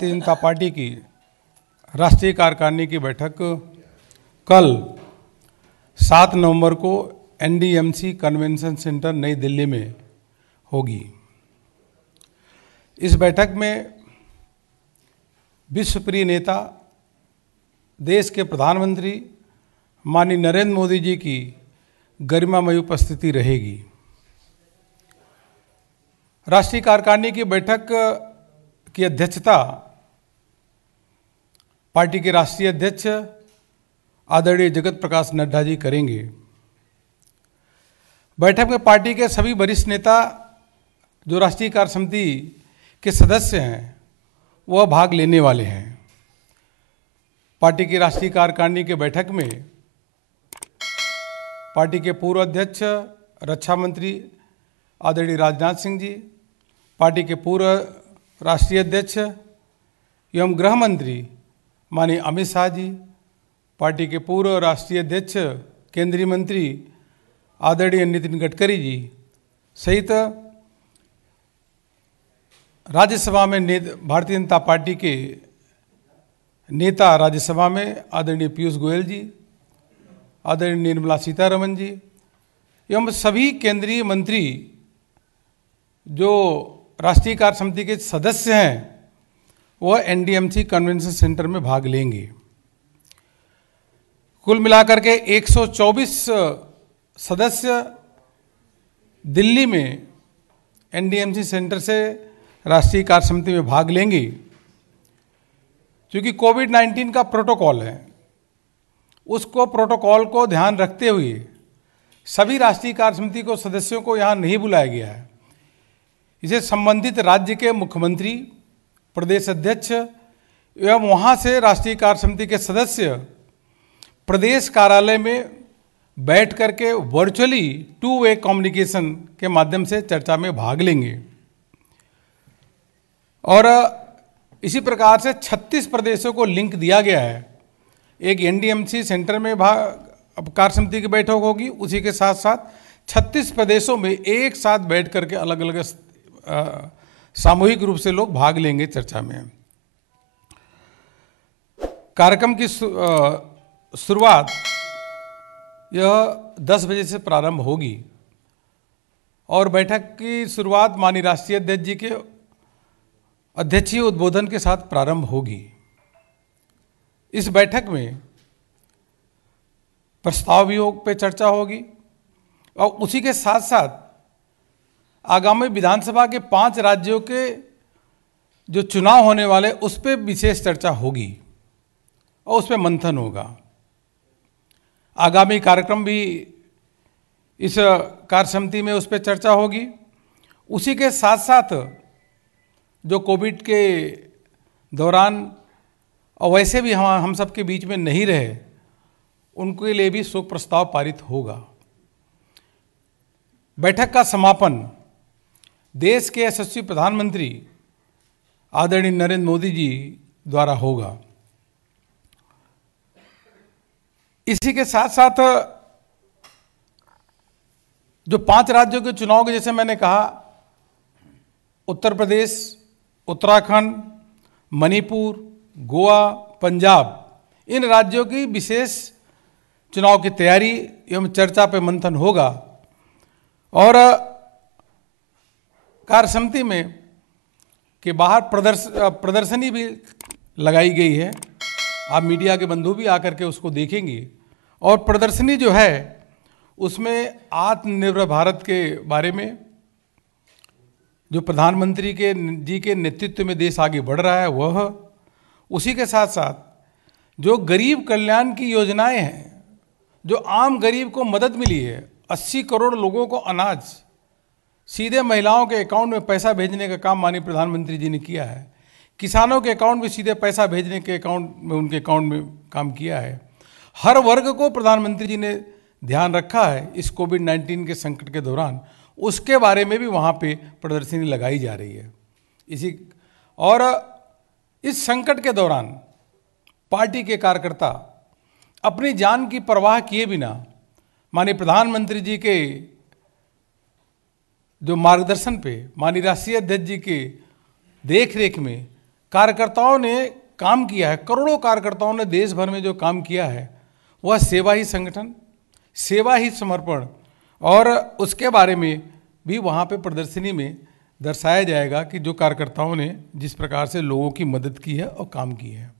Bharatiya Janata party की राष्ट्रीय कार्यकारिणी की बैठक कल 7 नवंबर को एनडीएमसी कन्वेंशन सेंटर नई दिल्ली में होगी। इस बैठक में विश्वप्रिय नेता देश के प्रधानमंत्री माननीय नरेंद्र मोदी जी की गरिमामयी उपस्थिति रहेगी। राष्ट्रीय कार्यकारिणी की बैठक की अध्यक्षता पार्टी के राष्ट्रीय अध्यक्ष आदरणीय जगत प्रकाश नड्डा जी करेंगे। बैठक में पार्टी के सभी वरिष्ठ नेता जो राष्ट्रीय कार्य समिति के सदस्य हैं वह भाग लेने वाले हैं। पार्टी की राष्ट्रीय कार्यकारिणी की बैठक में पार्टी के पूर्व अध्यक्ष रक्षा मंत्री आदरणीय राजनाथ सिंह जी, पार्टी के पूर्व राष्ट्रीय अध्यक्ष एवं गृह मंत्री माननीय अमित शाह जी, पार्टी के पूर्व राष्ट्रीय अध्यक्ष केंद्रीय मंत्री आदरणीय नितिन गडकरी जी सहित राज्यसभा में भारतीय जनता पार्टी के नेता राज्यसभा में आदरणीय पीयूष गोयल जी, आदरणीय निर्मला सीतारमण जी एवं सभी केंद्रीय मंत्री जो राष्ट्रीय कार्य समिति के सदस्य हैं वह एनडीएमसी कन्वेंशन सेंटर में भाग लेंगे। कुल मिलाकर के 124 सदस्य दिल्ली में एनडीएमसी सेंटर से राष्ट्रीय कार्य समिति में भाग लेंगे। क्योंकि कोविड-19 का प्रोटोकॉल है, उसको प्रोटोकॉल को ध्यान रखते हुए सभी राष्ट्रीय कार्य समिति को सदस्यों को यहाँ नहीं बुलाया गया है। इसे संबंधित राज्य के मुख्यमंत्री, प्रदेश अध्यक्ष एवं वहाँ से राष्ट्रीय कार्य समिति के सदस्य प्रदेश कार्यालय में बैठ करके वर्चुअली 2-वे कम्युनिकेशन के माध्यम से चर्चा में भाग लेंगे। और इसी प्रकार से 36 प्रदेशों को लिंक दिया गया है। एक एनडीएमसी सेंटर में कार्य समिति की बैठक होगी, उसी के साथ साथ 36 प्रदेशों में एक साथ बैठ करके अलग अलग सामूहिक रूप से लोग भाग लेंगे चर्चा में। कार्यक्रम की शुरुआत यह 10 बजे से प्रारंभ होगी और बैठक की शुरुआत माननीय राष्ट्रीय अध्यक्ष जी के अध्यक्षीय उद्बोधन के साथ प्रारंभ होगी। इस बैठक में प्रस्ताव वियोग पे चर्चा होगी और उसी के साथ साथ आगामी विधानसभा के 5 राज्यों के जो चुनाव होने वाले उस पर विशेष चर्चा होगी और उस पर मंथन होगा। आगामी कार्यक्रम भी इस कार्य समिति में उस पर चर्चा होगी। उसी के साथ साथ जो कोविड के दौरान और वैसे भी हम सबके बीच में नहीं रहे उनके लिए भी शोक प्रस्ताव पारित होगा। बैठक का समापन देश के यशस्वी प्रधानमंत्री आदरणीय नरेंद्र मोदी जी द्वारा होगा। इसी के साथ साथ जो 5 राज्यों के चुनाव के, जैसे मैंने कहा, उत्तर प्रदेश, उत्तराखंड, मणिपुर, गोवा, पंजाब, इन राज्यों की विशेष चुनाव की तैयारी एवं चर्चा पे मंथन होगा। और कार्य समिति में के बाहर प्रदर्शनी भी लगाई गई है। आप मीडिया के बंधु भी आकर के उसको देखेंगे। और प्रदर्शनी जो है उसमें आत्मनिर्भर भारत के बारे में, जो प्रधानमंत्री जी के नेतृत्व में देश आगे बढ़ रहा है वह, उसी के साथ साथ जो गरीब कल्याण की योजनाएं हैं, जो आम गरीब को मदद मिली है, 80 करोड़ लोगों को अनाज सीधे महिलाओं के अकाउंट में पैसा भेजने का काम माननीय प्रधानमंत्री जी ने किया है। किसानों के अकाउंट में सीधे पैसा भेजने के उनके अकाउंट में काम किया है। हर वर्ग को प्रधानमंत्री जी ने ध्यान रखा है इस कोविड-19 के संकट के दौरान। उसके बारे में भी वहाँ पे प्रदर्शनी लगाई जा रही है। और इस संकट के दौरान पार्टी के कार्यकर्ता अपनी जान की परवाह किए बिना माननीय प्रधानमंत्री जी के जो मार्गदर्शन पे, माननीय राष्ट्रीय अध्यक्ष जी के देख रेख में कार्यकर्ताओं ने काम किया है, करोड़ों कार्यकर्ताओं ने देश भर में जो काम किया है वह सेवा ही संगठन, सेवा ही समर्पण, और उसके बारे में भी वहाँ पे प्रदर्शनी में दर्शाया जाएगा कि जो कार्यकर्ताओं ने जिस प्रकार से लोगों की मदद की है और काम की है।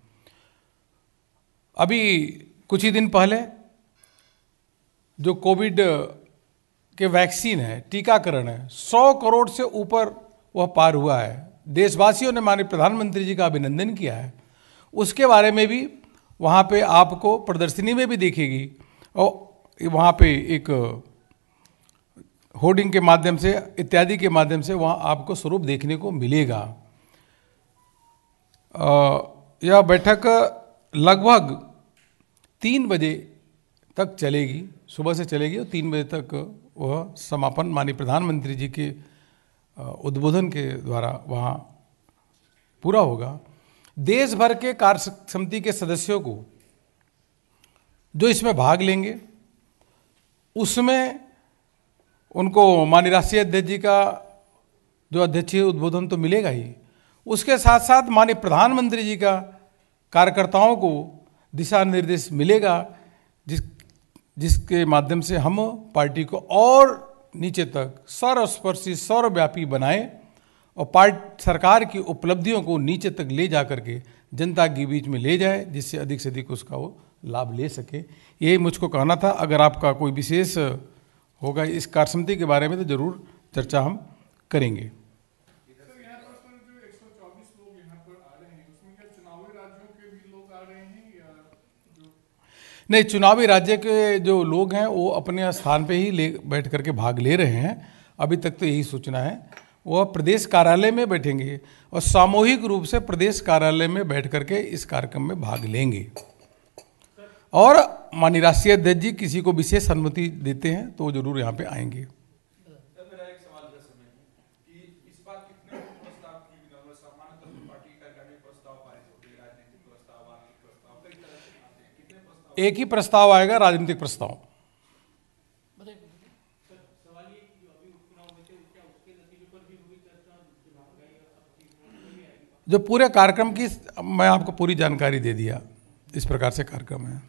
अभी कुछ ही दिन पहले जो कोविड के वैक्सीन है, टीकाकरण है, 100 करोड़ से ऊपर वह पार हुआ है। देशवासियों ने माननीय प्रधानमंत्री जी का अभिनंदन किया है। उसके बारे में भी वहाँ पे आपको प्रदर्शनी में भी देखेगी, और वहाँ पे एक होर्डिंग के माध्यम से इत्यादि के माध्यम से वहाँ आपको स्वरूप देखने को मिलेगा। यह बैठक लगभग 3 बजे तक चलेगी, सुबह से चलेगी और 3 बजे तक वह समापन माननीय प्रधानमंत्री जी के उद्बोधन के द्वारा वहाँ पूरा होगा। देश भर के कार्य समिति के सदस्यों को जो इसमें भाग लेंगे उसमें उनको माननीय राष्ट्रीय अध्यक्ष जी का जो अध्यक्षीय उद्बोधन तो मिलेगा ही, उसके साथ साथ माननीय प्रधानमंत्री जी का कार्यकर्ताओं को दिशा निर्देश मिलेगा, जिसके माध्यम से हम पार्टी को और नीचे तक सर्वस्पर्शी सर्वव्यापी बनाएं और सरकार की उपलब्धियों को नीचे तक ले जा करके जनता के बीच में ले जाए, जिससे अधिक से अधिक उसका वो लाभ ले सके। यही मुझको कहना था। अगर आपका कोई विशेष होगा इस कार्य समिति के बारे में तो जरूर चर्चा हम करेंगे। नहीं, चुनावी राज्य के जो लोग हैं वो अपने स्थान पे ही बैठ करके भाग ले रहे हैं। अभी तक तो यही सूचना है। वह प्रदेश कार्यालय में बैठेंगे और सामूहिक रूप से प्रदेश कार्यालय में बैठ करके इस कार्यक्रम में भाग लेंगे। और माननीय राष्ट्रीय अध्यक्ष जी किसी को विशेष अनुमति देते हैं तो वो जरूर यहाँ पे आएंगे। एक ही प्रस्ताव आएगा, राजनीतिक प्रस्ताव। जो पूरे कार्यक्रम की मैं आपको पूरी जानकारी दे दिया, इस प्रकार से कार्यक्रम है।